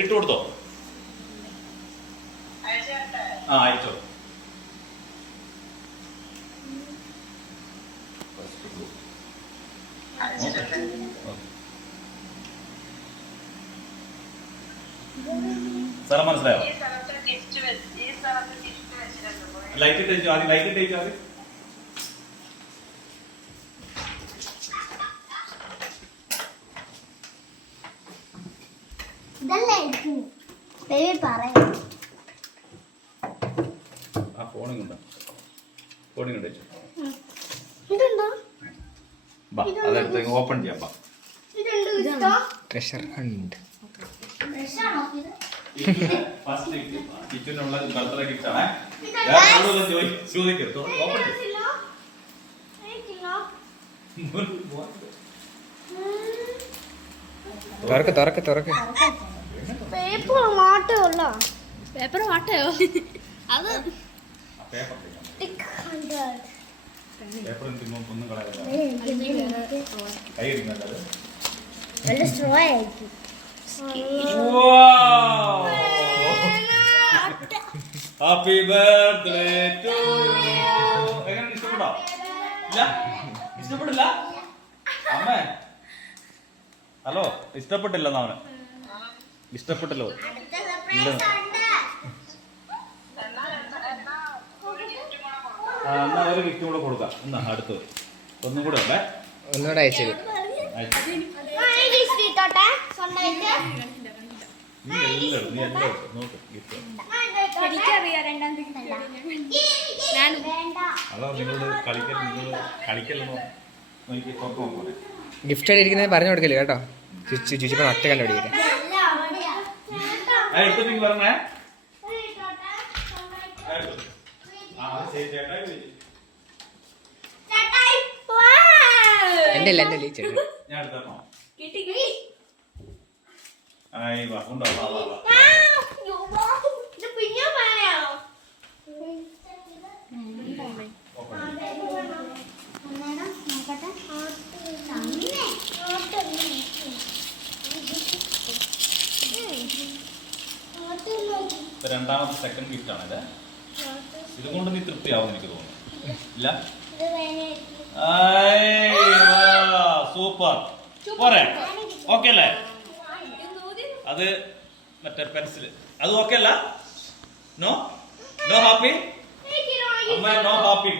ഇട്ട് കൊടുത്തോ? ആ അയച്ചോ. സ്ഥലം മനസ്സിലായോ? ലൈറ്റ് ഇട്ട് ആദ്യം, ലൈറ്റ് ഇട്ട് ആദ്യം. ആ ഫോണിങ് ഉണ്ടോ? ഫോണിങ് ഉണ്ട്. അതെടുത്ത് ഓപ്പൺ ചെയ്യാം. ട്രഷർ ഹണ്ട് ഫസ്റ്റ് കിച്ചനുള്ള ബർത്ത്ഡേ ഗിഫ്റ്റ് ആണ്. ചോദിക്കോ? ഓപ്പൺ തുറക്ക് തുറക്ക് തുറക്ക്. പേപ്പർ മാറ്റയോ? പേപ്പർ മാറ്റയോ? അത് പേപ്പർ ഒന്നും കളയാതെ കൈ ഇടുന്നത്. Happy birthday to you. എങ്ങനെ ഇഷ്ടപ്പെട്ടോ? ഇല്ല, ഇഷ്ടപ്പെട്ടില്ല അമ്മേ. ഹലോ, ഇഷ്ടപ്പെട്ടില്ലെന്ന് അവന്. ഇഷ്ടപ്പെട്ടില്ലോ? ഇല്ല. എന്നാ ഒരു ഗിഫ്റ്റ് കൂടെ കൊടുക്കാം. എന്നാ അടുത്ത് ഒന്നും കൂടെ ഉണ്ടേ. ഒന്നുകൂടെ അയച്ചത്. നീ എല്ലാം നോക്ക് ഗിഫ്റ്റ്. അതോ നിങ്ങളോട് കളിക്കലെന്നോ എനിക്ക് തുറക്കാൻ പോലെ. ഗിഫ്റ്റ് ആയിട്ട് ഇരിക്കുന്നത് പറഞ്ഞു കൊടുക്കല്ലേ കേട്ടോ. ചുച്ചിപ്പോ ഒറ്റ കണ്ടുപിടിക്കട്ടെ. പറഞ്ഞേ എന്റെ ഇല്ല, എന്റെ ചേട്ടൻ. ഞാൻ എടുത്തോ? രണ്ടാമത്തെ സെക്കൻഡ് ഗിഫ്റ്റ് ആണല്ലേ. ഇതുകൊണ്ട് നീ തൃപ്തിയാവും എനിക്ക് തോന്നുന്നു. ഇല്ല, സൂപ്പർ പോരെ? ഓക്കെ അല്ലേ? അത് മറ്റേ പെൻസില് അത് ഓക്കെ അല്ല? നോ നോ ഹാപ്പി അമ്മ, നോ ഹാപ്പി.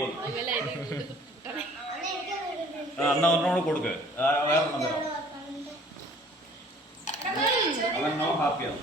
എന്നാ ഒരെണ്ണോട് കൊടുക്ക്. വേറൊന്നും തരാം. അവൻ നോ ഹാപ്പിയാണ്.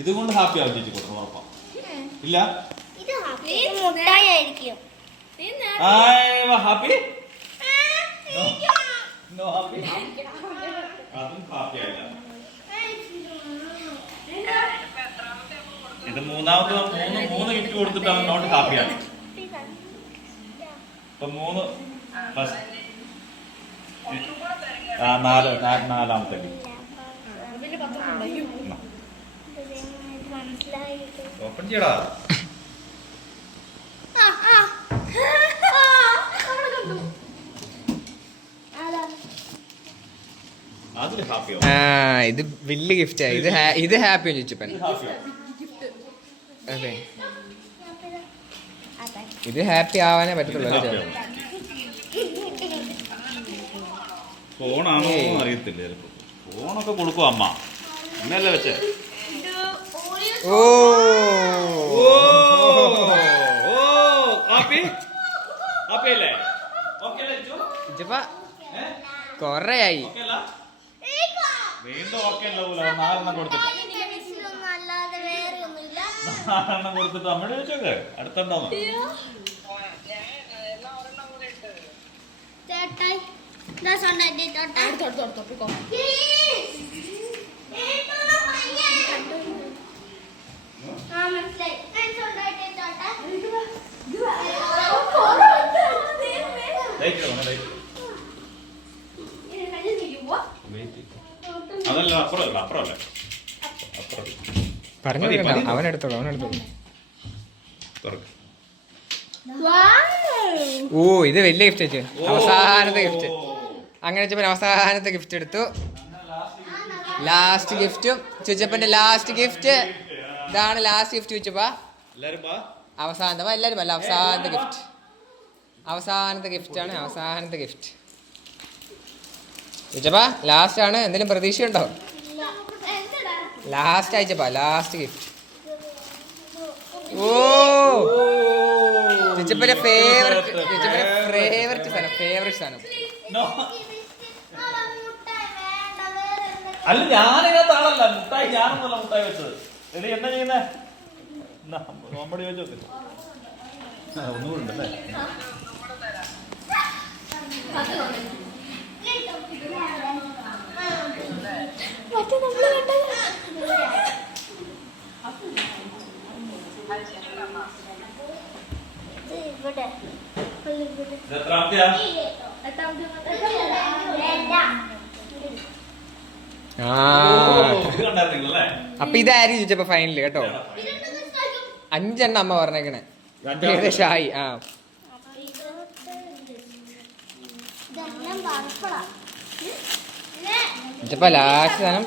ഇതുകൊണ്ട് ഹാപ്പി ആവും ചേച്ചി കൊടുക്കണം ഉറപ്പാ. ഇല്ല, ഹാപ്പി നോ ഹാപ്പി. അതും ഹാപ്പി ആയില്ല. ഇത് മൂന്നാമത്തെ മൂന്ന് ഗിഫ്റ്റ് കൊടുത്തിട്ടാണ് നോട്ട് ഹാപ്പിയാണ്. ഇപ്പൊ മൂന്ന് നാലാമത്തെ ഓപ്പൺ ചെയ്യടാ. ഇത് വലിയ ഗിഫ്റ്റാ. ഇത് ഹാപ്പി ചോദിച്ചപ്പൻ. അതെ, ഇത് ഹാപ്പി ആവാനേ പറ്റത്തുള്ളൂ. ഫോണാണോ അറിയത്തില്ല. ചിലപ്പോ ഫോണൊക്കെ കൊടുക്കും അമ്മ. അമ്മയല്ലേ വെച്ചേ? ഓ ഹാപ്പി ഹാപ്പി അല്ലേ? കൊറേയായി. വീണ്ടും ഓക്കെ അല്ല പോലെ 4 എണ്ണം കൊടുത്തിട്ട് 4 എണ്ണം കൊടുത്തിട്ട് അമ്മയോട് ചോദിച്ചോക്കെ അടുത്തുണ്ടോന്ന്. അതല്ല അപ്പുറമല്ല അപ്പുറമല്ല പറഞ്ഞു മതി, മതി. അവനെടുത്തോളൂ അവനെടുത്തോളൂ. തുറക്ക്. ഓ ഇത് വലിയ ഗിഫ്റ്റ് വെച്ചു, അവസാനത്തെ ഗിഫ്റ്റ്. അങ്ങനെ വെച്ചപ്പോൾ അവസാനത്തെ ഗിഫ്റ്റ് എടുത്തു. ലാസ്റ്റ് ഗിഫ്റ്റും ചുച്ചപ്പന്റെ ലാസ്റ്റ് ഗിഫ്റ്റ് ഇതാണ്. ലാസ്റ്റ് ഗിഫ്റ്റ് ചോദിച്ചപ്പാ എല്ലാരും വാ. അവസാനത്തെ എല്ലാവരും അല്ല, അവസാനത്തെ ഗിഫ്റ്റ്. അവസാനത്തെ ഗിഫ്റ്റാണ്, അവസാനത്തെ ഗിഫ്റ്റ് ചോദിച്ചപ്പാ. ലാസ്റ്റ് ആണ്, എന്തെങ്കിലും പ്രതീക്ഷയുണ്ടോ? ലാസ്റ്റ് അയച്ചപ്പാ, ലാസ്റ്റ് ഗിഫ്റ്റ്. ഓ ചുച്ചപ്പന്റെ ഫേവറേറ്റ്, ചുച്ചപ്പന്റെ ഫേവറേറ്റ് സാധനം, ഫേവറേറ്റ് സാധനം. No. അല്ല ഞാനിതിനകത്ത് ആളല്ല, മുട്ടായി ഞാനൊന്നുമല്ല മുട്ടായി വെച്ചത്. എടി എന്താ ചെയ്യുന്നേ? നമ്മുടെ ചോദിച്ചു ഒന്നുകൂടെ ഉണ്ടല്ലേ. ഇത് എത്രാമത്തെയാ? ആ ഇത് കണ്ടായിരുന്നില്ലല്ലേ? അപ്പൊ ഇതായിരിക്കും ചോദിച്ചപ്പോ ഫൈനല് കേട്ടോ. 5 അമ്മ പറഞ്ഞേക്കണേ, ഏകദേശം ആയി. ആ ചോദിച്ചപ്പോ ലാസ്റ്റ് സാധനം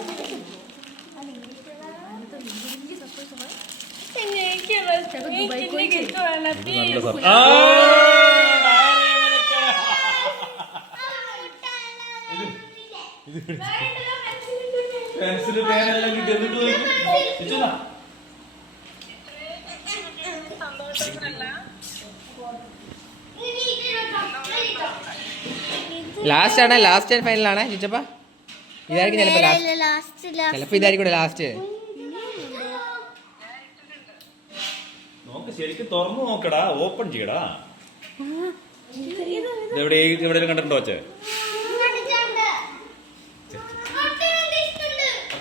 പെൻസില് പേനെല്ലാം കിട്ടി. എന്നിട്ട് നോക്കി ലാസ്റ്റ് ആണ്, ലാസ്റ്റ് ആൻഡ് ഫൈനലാണ് ചോദിച്ചപ്പോ. ഇതായിരിക്കും ചിലപ്പോ ലാസ്റ്റ്, ചിലപ്പോ ഇതായിരിക്കും ലാസ്റ്റ്. നോക്ക്, ശരിക്കും തുറന്നു നോക്കടാ, ഓപ്പൺ ചെയ്യടാ. ഇതെവിടെ എവിടെയെങ്കിലും കണ്ടിട്ടുണ്ടോ വെച്ചേ?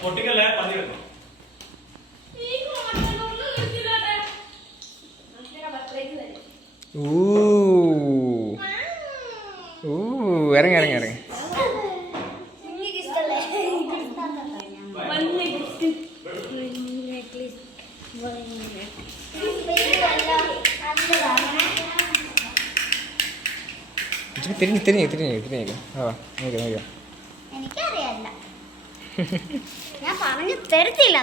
പൊട്ടിക്കല്ലേ, പതി കിട്ടണം. ഇറങ്ങി ഇറങ്ങി ഇറങ്ങി. തിരിഞ്ഞ് തിരിഞ്ഞ് തിരിഞ്ഞ് തിരിഞ്ഞേക്ക്. ആ നോക്കാം നോക്കാം. എനിക്കറിയാല്ല, ഞാൻ പറഞ്ഞു തരത്തില്ല.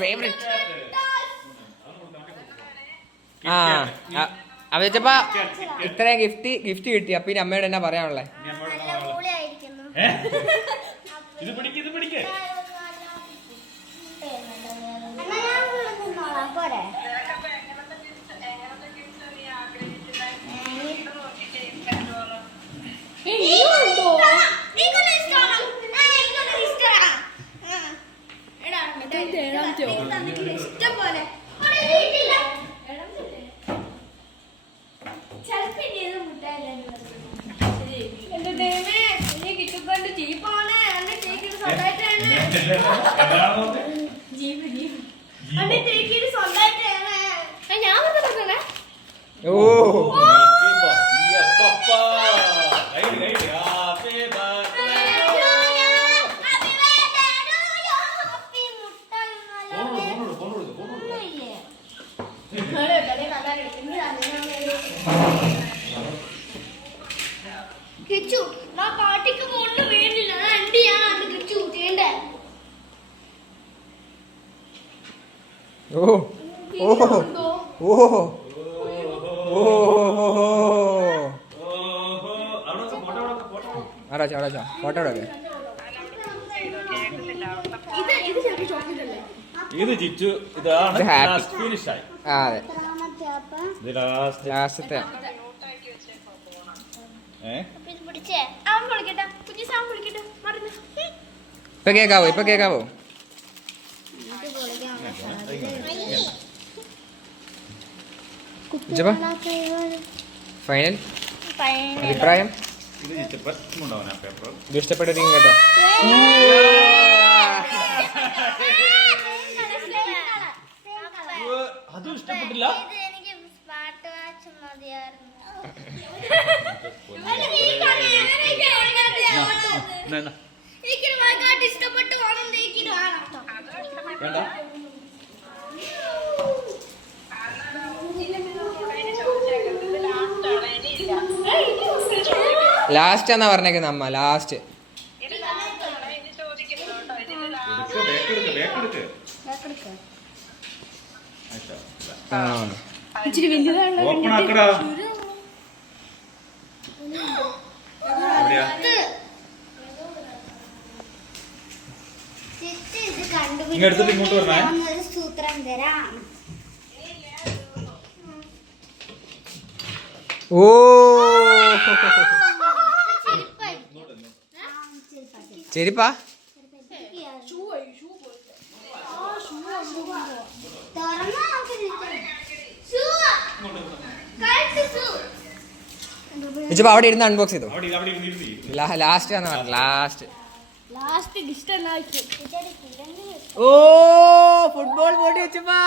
ഫേവറേറ്റ്. ആ അവ വെച്ചപ്പോ ഇത്രയും ഗിഫ്റ്റ് കിട്ടി. അപ്പൊ ഇനി അമ്മയോട് എന്നാ പറയാനുള്ളേ? ഇത് പിടിക്ക്, ഇത് പിടിക്ക്. കിച്ചു ഞാൻ പാട്ടിക്ക് പോണ്ട് വേണ്ടില്ല, അണ്ടിയാണ് കിച്ചു ചെയ്യണ്ടേ. ഓ ഓ ഓ ഫോട്ടോ എടുക്ക. ഇത് ചിച്ചു, ഇതാണ് happy. ഫിനിഷ് ആയി. അതെ, ഇത് ലാസ്റ്റത്തെ. ഇപ്പൊ കേക്കാവോ? ഇപ്പൊ കേക്കാവോ? ചിച്ചപ്പ ഫൈനൽ അഭിപ്രായം ഇത് ചിറ്റപ്പൻ കൊണ്ടുപോകാൻ ആ പേപ്പർ. ഇത് ഇഷ്ടപ്പെട്ടിരിക്കും കേട്ടോ. അതും ഇഷ്ടപ്പെട്ടില്ല. വേണ്ട ലാസ്റ്റ് എന്നാ പറഞ്ഞേക്കുന്നത് അമ്മ. Last open ആക്കടാ. ഇങ്ങടുത്തിട്ട് ഇങ്ങോട്ട് വരണേ. സൂത്രം തരാം. ഓ ചെരിപ്പാ ഇച്ചപ്പ അവിടെ ഇരുന്ന് അൺബോക്സ് ചെയ്തു. ലാസ്റ്റ് ആണ് പറഞ്ഞത്. ലാസ്റ്റ് ഓ ഫുട്ബോൾ പോട്ടി വെച്ചപ്പാ.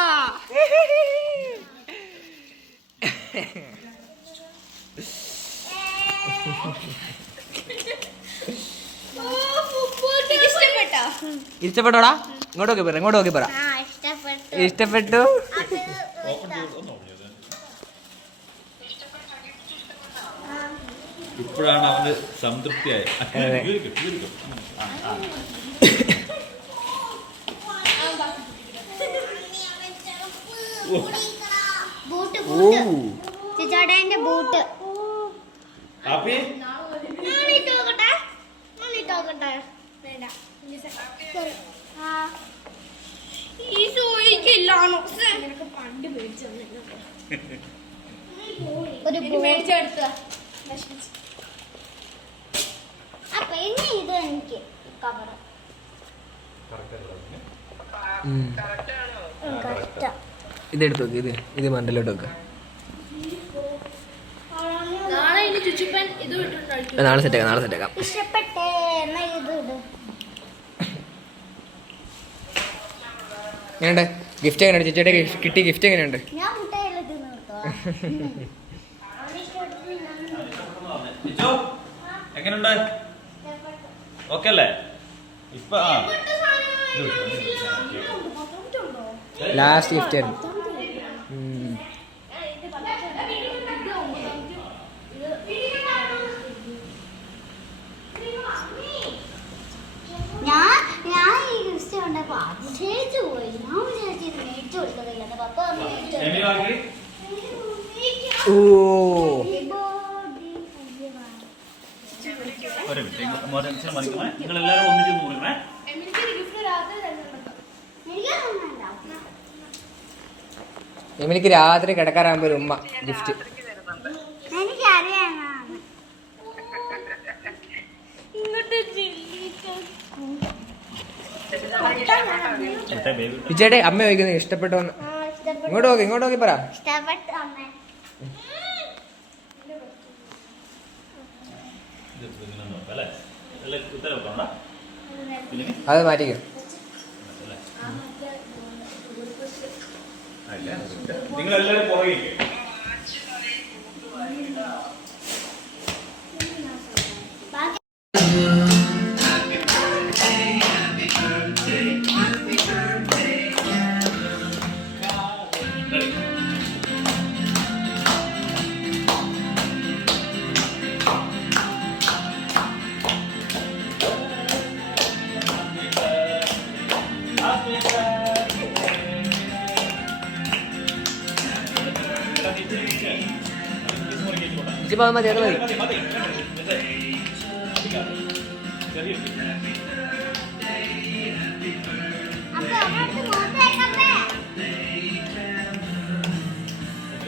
ഇഷ്ടപ്പെട്ടോടാ? ഇങ്ങോട്ട് നോക്കി പറ, ഇങ്ങോട്ട് നോക്കി പറ. ഇഷ്ടപ്പെട്ടു. ഇപ്പോഴാണ് അവന് സംതൃപ്തിയായ. ചേട്ടാന്റെ ബൂട്ട് ഹാപ്പി ഈ സൂയിക്കില്ലാണോ ഒരു മേടിച്ചെടുത്ത അപ്പൊ ഇനി ഇത് എനിക്ക് കവർ ഇതെടുത്ത് നോക്ക്. ഇത് മണ്ടലോട്ട് വെക്ക. നാളെ സെറ്റാക്കാം. ഇഷ്ടപ്പെട്ടേ എന്നാ ഇത് എങ്ങനെയുണ്ട് ഗിഫ്റ്റ്? എങ്ങനെയുണ്ട് ചേച്ചിയുടെ കിട്ടിയ ഗിഫ്റ്റ്? എങ്ങനെയുണ്ട്? ഞാൻ മുട്ടയെല്ലാം തിന്നു എങ്ങനെയുണ്ട്? ഓക്കെ അല്ലേ? ഇപ്പൊ ലാസ്റ്റ് ഗിഫ്റ്റ് ആയിരുന്നു. ഞാൻ ഈ ഗിഫ്റ്റ് കണ്ടപ്പോ അതിശയിച്ചു പോയി. ഞാൻ വിചാരിച്ചു ഇത് മേടിച്ചു കൊടുത്തതില്ല. എന്റെ പപ്പ ഒരു മിനിറ്റ് എമർജൻസി മറിക്കണേ. നിങ്ങൾ എല്ലാവരും ഒന്നിച്ച് നോക്കണേ. എമിലിക്ക് രാത്രി കിടക്കാറാകുമ്പോ ഒരു ഉമ്മ ഗിഫ്റ്റ്. എനിക്കറിയാം. വിജയുടെ അമ്മ ചോദിക്കുന്നത് ഇഷ്ടപ്പെട്ടോന്ന്. ഇങ്ങോട്ട് നോക്കി പറ. അത് മാറ്റിക്കോ. നിങ്ങൾ എല്ലാവരും പുറകെ മതി അത് മതി.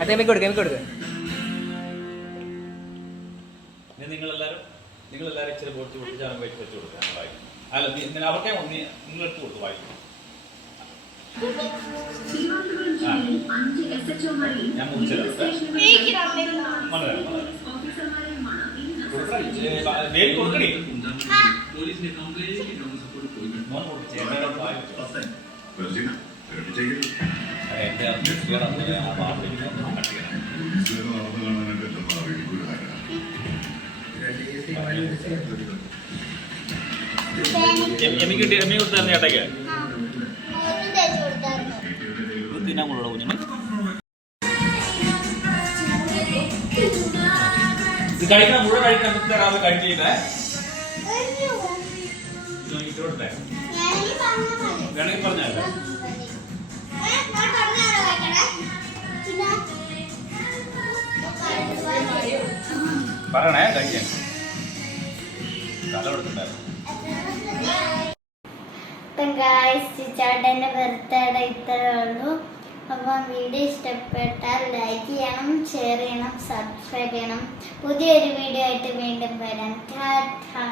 അതെമ്മക്ക് കൊടുക്ക. നിങ്ങളെല്ലാരും ഇച്ചിരി പൊടിച്ച് പൊട്ടിച്ചാണ് വെച്ച് കൊടുക്കുക. അല്ല അവർക്ക് നിങ്ങൾ എടുത്ത് കൊടുത്തു വായിക്കും. ഞാൻ മുറിച്ചത് കൊടുക്കണേ എമ്മി കൊടുത്തായിരുന്നു ചേട്ടയ്ക്ക് തിന്നാൻ കൊള്ളോ കുഞ്ഞിന് ഇത് കഴിക്കണം മുഴുവൻ കഴിക്കണം തരാതെ കഴിച്ചിട്ടേ വേണമെങ്കിൽ പറഞ്ഞാലോ പറയണേ കഴിക്കാൻ തല കൊടുക്കണ്ടായിരുന്നു. ചേട്ടൻ്റെ ബർത്ത്ഡേ ഇത്രേ ഉള്ളൂ. അപ്പം വീഡിയോ ഇഷ്ടപ്പെട്ടാൽ ലൈക്ക് ചെയ്യണം, ഷെയർ ചെയ്യണം, സബ്സ്ക്രൈബ് ചെയ്യണം. പുതിയൊരു വീഡിയോ ആയിട്ട് വീണ്ടും വരാം. ടാറ്റാ.